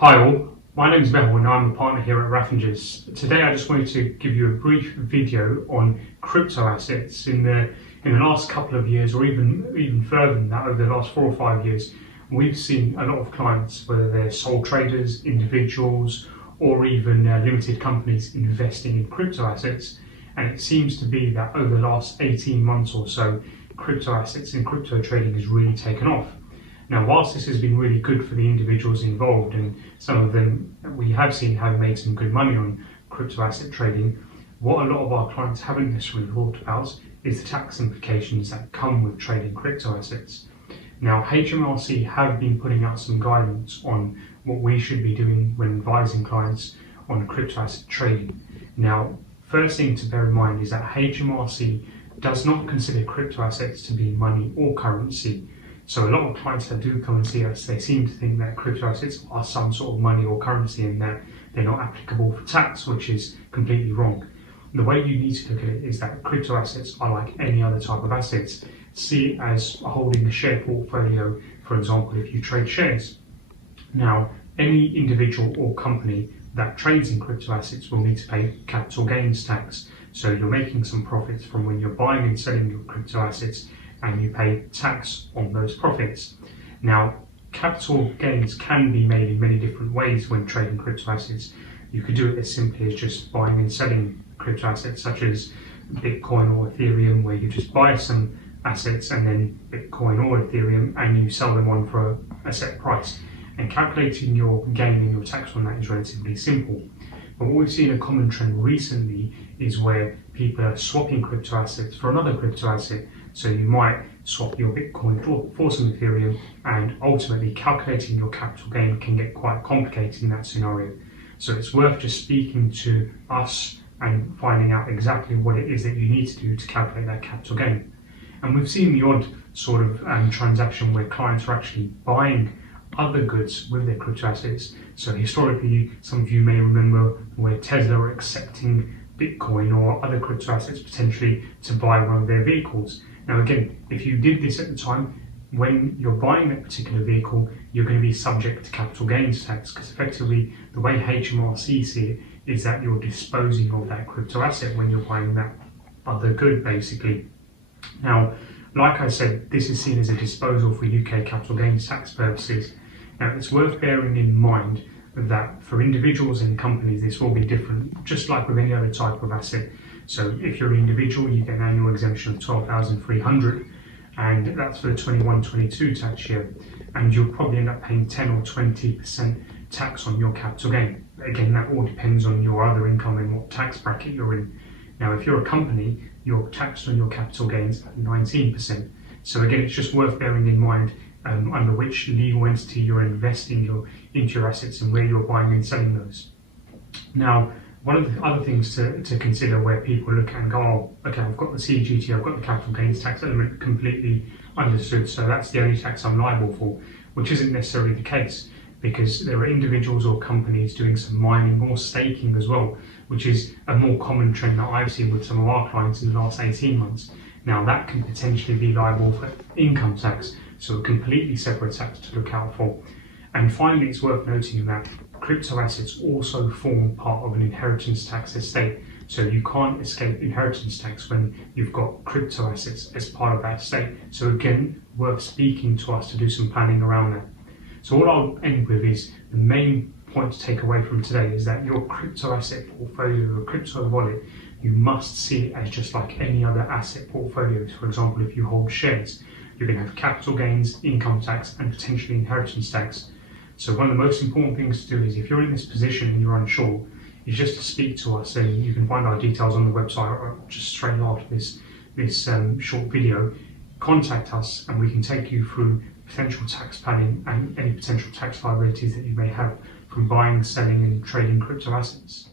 Hi all, my name is Mehul and I'm a partner here at Raffingers. Today I just wanted to give you a brief video on crypto assets. In the last couple of years, or even further than that, over the last 4 or 5 years, we've seen a lot of clients, whether they're sole traders, individuals, or even limited companies investing in crypto assets. And it seems to be that over the last 18 months or so, crypto assets and crypto trading has really taken off. Now, whilst this has been really good for the individuals involved, and some of them we have seen have made some good money on crypto asset trading, what a lot of our clients haven't necessarily thought about is the tax implications that come with trading crypto assets. Now, HMRC have been putting out some guidance on what we should be doing when advising clients on crypto asset trading. Now, first thing to bear in mind is that HMRC does not consider crypto assets to be money or currency. So a lot of clients that do come and see us, they seem to think that crypto assets are some sort of money or currency and that they're not applicable for tax, which is completely wrong. The way you need to look at it is that crypto assets are like any other type of assets. See it as holding a share portfolio, for example, if you trade shares. Now, any individual or company that trades in crypto assets will need to pay capital gains tax. So you're making some profits from when you're buying and selling your crypto assets, and you pay tax on those profits. Now, capital gains can be made in many different ways when trading crypto assets. You could do it as simply as just buying and selling crypto assets such as Bitcoin or Ethereum, where you just buy some assets and then Bitcoin or Ethereum and you sell them on for a set price. And calculating your gain and your tax on that is relatively simple. But what we've seen a common trend recently is where people are swapping crypto assets for another crypto asset. So you might swap your Bitcoin for some Ethereum, and ultimately calculating your capital gain can get quite complicated in that scenario. So it's worth just speaking to us and finding out exactly what it is that you need to do to calculate that capital gain. And we've seen the odd sort of transaction where clients are actually buying other goods with their crypto assets. So historically, some of you may remember where Tesla were accepting Bitcoin or other crypto assets potentially to buy one of their vehicles. Now again, if you did this at the time, when you're buying that particular vehicle, you're going to be subject to capital gains tax, because effectively the way HMRC see it is that you're disposing of that crypto asset when you're buying that other good, basically. Now, like I said, this is seen as a disposal for UK capital gains tax purposes. Now, it's worth bearing in mind that for individuals and companies, this will be different, just like with any other type of asset. So if you're an individual, you get an annual exemption of 12,300, and that's for the 21-22 tax year. And you'll probably end up paying 10 or 20% tax on your capital gain. Again, that all depends on your other income and what tax bracket you're in. Now, if you're a company, you're taxed on your capital gains at 19%. So again, it's just worth bearing in mind under which legal entity you're investing into your assets and where you're buying and selling those. Now, one of the other things to consider where people look and go, oh, okay, I've got the CGT, I've got the capital gains tax element completely understood, so that's the only tax I'm liable for, which isn't necessarily the case, because there are individuals or companies doing some mining or staking as well, which is a more common trend that I've seen with some of our clients in the last 18 months. Now, that can potentially be liable for income tax, so a completely separate tax to look out for. And finally, it's worth noting that crypto assets also form part of an inheritance tax estate. So you can't escape inheritance tax when you've got crypto assets as part of that estate. So again, worth speaking to us to do some planning around that. So what I'll end with is the main point to take away from today is that your crypto asset portfolio, your crypto wallet, you must see it as just like any other asset portfolio. For example, if you hold shares, you're going to have capital gains, income tax, and potentially inheritance tax. So one of the most important things to do is, if you're in this position and you're unsure, is just to speak to us, and you can find our details on the website or just straight after this short video. Contact us and we can take you through potential tax planning and any potential tax liabilities that you may have from buying, selling and trading crypto assets.